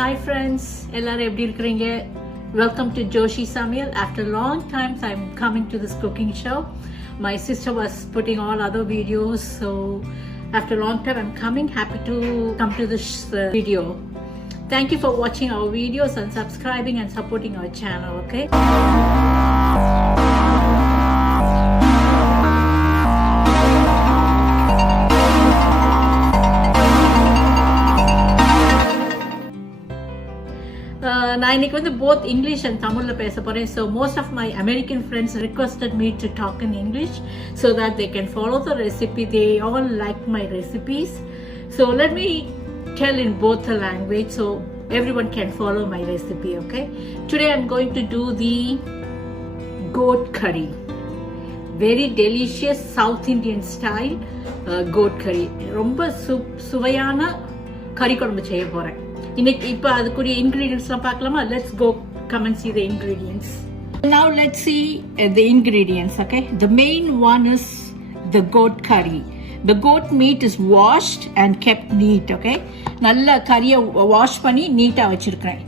Hi friends, எல்லாரும் எப்படி இருக்கீங்க? Welcome to Joshi Samuel. After a long time, I'm coming to this cooking show. My sister was putting all other videos, so after a long time, I'm coming. Happy to come to this video. Thank you for watching our videos and subscribing and supporting our channel, okay? நான் இன்னைக்கு வந்து both English and Tamil பேச போறேன். So most of my American friends requested me to talk in English so that they can follow the recipe. They all like my recipes. So let me tell in both the language so everyone can follow my recipe, okay? Today I'm going to do the goat curry. Very delicious South Indian style goat curry. ரொம்ப சுவையான கறி குழம்பு செய்ய போறேன். இன்னைக்கு இப்ப அதுக்குரிய ingredientsலாம் பார்க்கலாமா? Let's go come and see the ingredients. Now let's see the ingredients, okay? The main one is the goat curry. The goat meat is washed and kept neat, okay? நல்ல கறியை வாஷ் பண்ணி நீட்டா வச்சிருக்கேன்.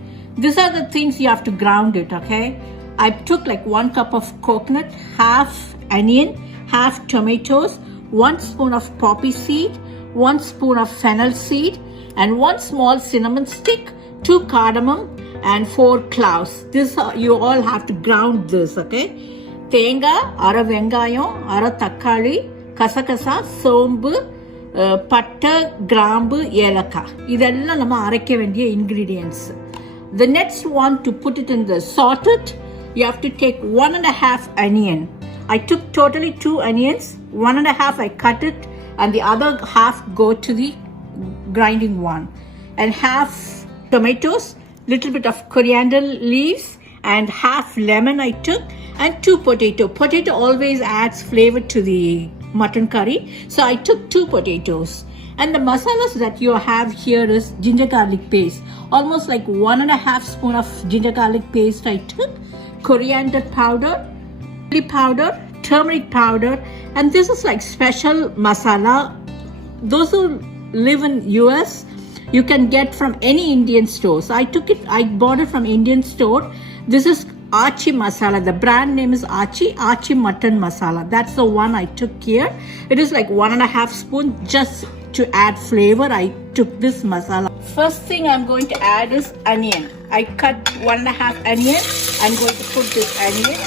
These are the things you have to ground it, okay? I took like 1 cup of coconut, half onion, half tomatoes, 1 spoon of poppy seed, 1 spoon of fennel seed, and 1 small cinnamon stick, 2 cardamom, and 4 cloves. This you all have to ground this, okay? Thenga, ara vengayam, ara takkali, kasakasa, sombu, patta, grambu, yelaka. Idella nama arakka vendiya ingredients. The next one, to put it in the sorted, you have to take 1.5 onion. I took totally 2 onions, 1.5 I cut it, and the other half go to the grinding one, and half tomatoes, little bit of coriander leaves, and half lemon I took, and 2 potato always adds flavor to the mutton curry, so I took 2 potatoes. And the masalas that you have here is ginger garlic paste, almost like 1.5 spoon of ginger garlic paste I took, coriander powder, chili powder, turmeric powder, and this is like special masala. Those who live in US, you can get from any Indian store. So I bought it from Indian store. This is Archie masala. The brand name is Archie mutton masala. That's the one I took here. It is like 1.5 spoon just to add flavor. I took this masala. First thing I'm going to add is onion. I cut 1.5 onion. I'm going to put this onion.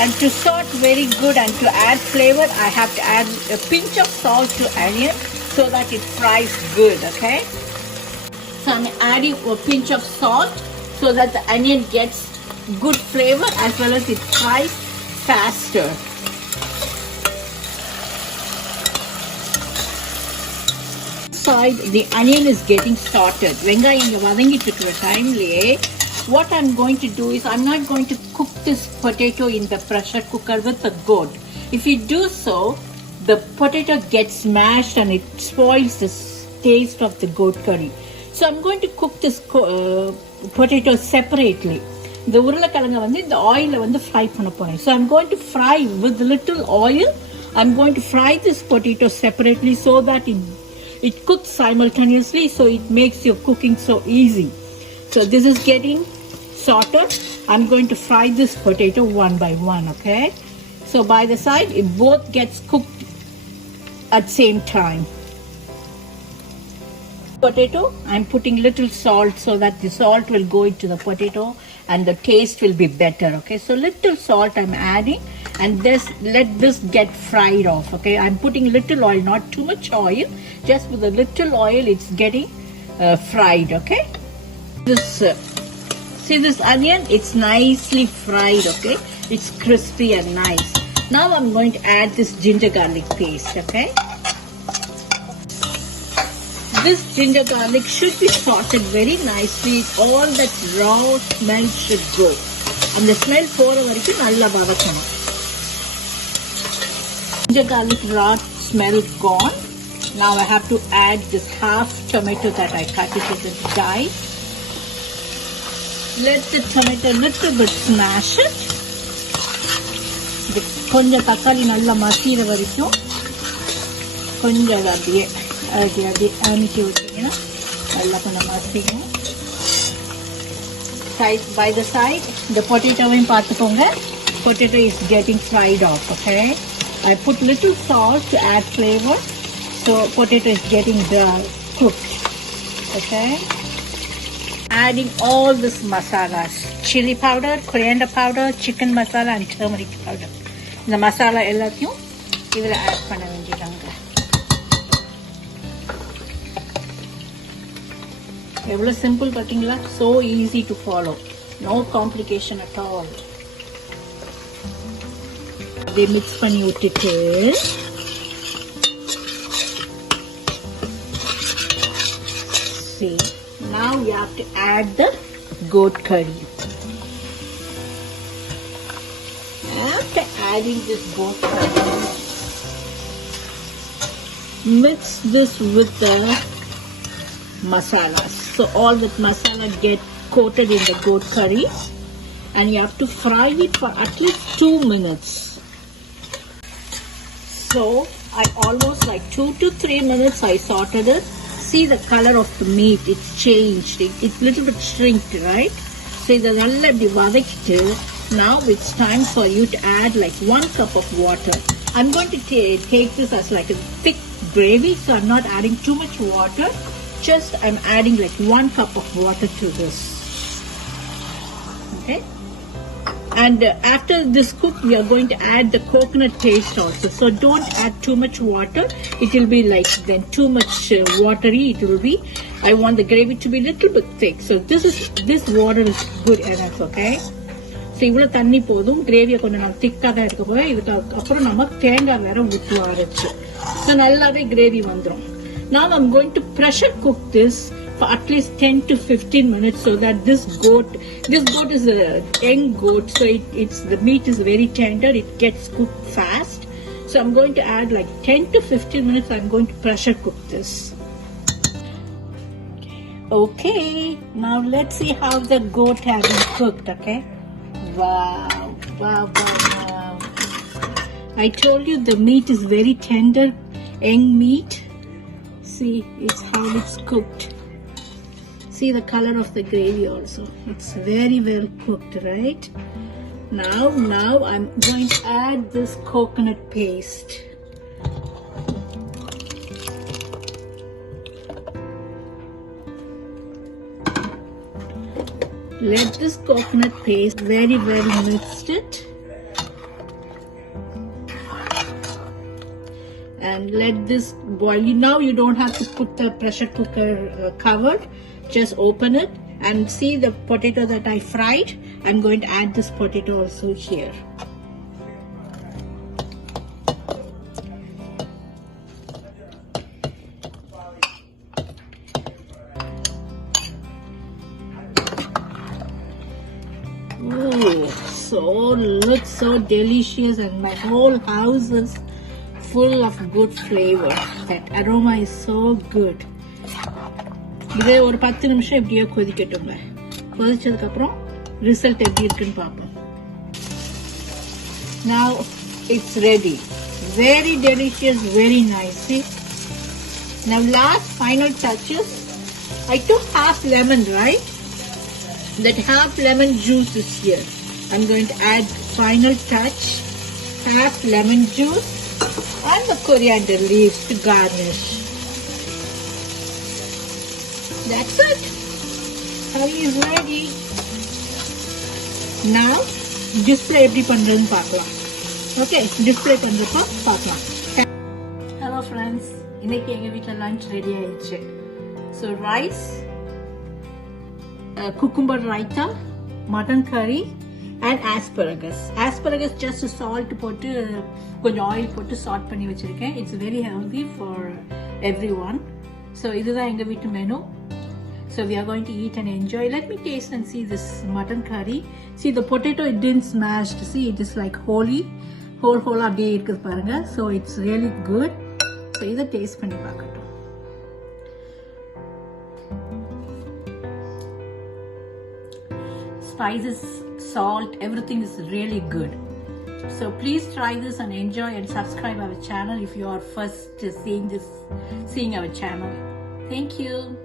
And to salt very good and to add flavor, I have to add a pinch of salt to onion so that it fries good, okay? So I'm adding a pinch of salt so that the onion gets good flavor as well as it fries faster. Side, the onion is getting started. Vengayam inga vadangittu irukra time liye what I'm going to do is I'm not going to cook this potato in the pressure cooker with the goat. If you do so, the potato gets smashed and it spoils the taste of the goat curry. So I'm going to cook this potato separately. The urulakalanga vandu the oil la vandu fry panna poren. So I'm going to fry with little oil. I'm going to fry this potato separately so that it cooks simultaneously, so it makes your cooking so easy. So this is getting sorted. I'm going to fry this potato one by one, okay? So by the side, it both gets cooked at same time. Potato, I'm putting little salt so that the salt will go into the potato and the taste will be better, okay? So little salt I'm adding, and let this get fried off, okay? I'm putting little oil, not too much oil. Just with a little oil, it's getting fried, okay? See this onion, it's nicely fried, okay? It's crispy and nice. Now I'm going to add this ginger garlic paste, okay? This ginger garlic should be sauteed very nicely. All that raw smell should go. And the smell pora varaikum nalla vadakanum. Ginger garlic raw smell gone. Now I have to add this half tomato that I cut it into dice. Let the tomato little bit smash it. கொஞ்சம் தக்காளி நல்லா மசிற வரைக்கும் கொஞ்சம் அப்படியே அப்படி அமுக்கி விட்டிங்கன்னா நல்லா கொஞ்சம் மசிக்கும். By the side, the potato-வையும் பார்த்துக்கோங்க. Potato is getting fried off, okay? I put little salt to add flavor, so potato is getting cooked, okay? Adding all this masalas, chili powder, coriander powder, chicken masala and turmeric powder. இந்த மசாலா எல்லாத்தையும் இதில் add பண்ண வேண்டியதாங்க. எவ்வளோ simple பார்த்தீங்களா? so easy to follow, no complication at all. அப்படியே mix பண்ணி விட்டுட்டு see, now you have to add the goat curry. After adding this goat curry, mix this with the masalas. So all that masala get coated in the goat curry, and you have to fry it for at least 2 minutes. So I almost like 2 to 3 minutes I sauteed it. See the color of the meat, it's changed, it's little bit shrinked, right? So இதெல்லாம் நல்லா இப்படி வதக்கிட்டு now it's time for you to add like 1 cup of water. I'm going to take this as like a thick gravy, so I'm not adding too much water. Just I'm adding like 1 cup of water to this. Okay? And after this cook, we are going to add the coconut paste also. So don't add too much water. It will be like then too much watery. It will be. I want the gravy to be a little bit thick. So this water is good enough. Okay. So இவ்வளோ தண்ணி போதும். கிரேவியை கொஞ்சம் நம்ம திக்காக தான் எடுக்க போகிறோம். இதுக்கு அப்புறம் நம்ம தேங்காய் வேற ஊற்றி அரைச்சு. ஸோ நல்லாவே கிரேவி வந்துடும். Now I'm going to pressure cook this for at least 10 to 15 minutes so that this goat is a young goat, so the meat is very tender, it gets cooked fast. So I'm going to add like 10 to 15 minutes. I'm going to pressure cook this. Okay, now let's see how the goat has been cooked. Okay, wow. I told you the meat is very tender, young meat. See, it's how it's cooked. See the color of the gravy also. It's very well cooked, right? Now I'm going to add this coconut paste. Let this coconut paste very well mixed it. And let this boil. Now you don't have to put the pressure cooker covered. Just open it and see the potato that I fried. I'm going to add this potato also here. Oh, looks so delicious, and my whole house is full of good flavor. That aroma is so good. இதை ஒரு 10 நிமிஷம் இப்படியே கொதிக்கட்டுங்க. கொதிச்சதுக்கு அப்புறம் result எப்படி இருக்குன்னு பார்ப்போம். Now it's ready. Very delicious, very nice. See? Now last final touches. I took half lemon, right? That half lemon juice is here. I'm going to add final touch, half lemon juice and the coriander leaves to garnish. That's it. Curry is ready. Now display எப்படி பண்றதுன்னு பார்க்கலாம். Okay, display பண்றப்ப பார்க்கலாம். Hello friends, இன்னைக்கு எங்க வீட்ல lunch ready ஆயிடுச்சு. So rice, cucumber raita, mutton curry and asparagus. Asparagus just salt போட்டு கொஞ்சம் oil போட்டு salt பண்ணி வச்சிருக்கேன். It's very healthy for everyone. So இதுதான் எங்க வீட்டு menu. So we are going to eat and enjoy. Let me taste and see this mutton curry. See the potato, it didn't smash. See, it is like whole அப்படியே இருக்குது பாருங்க. So it's really good. So இதை taste பண்ணி பார்க்கட்டும். Spices, salt, everything is really good. So please try this and enjoy, and subscribe our channel if you are first seeing our channel. Thank you.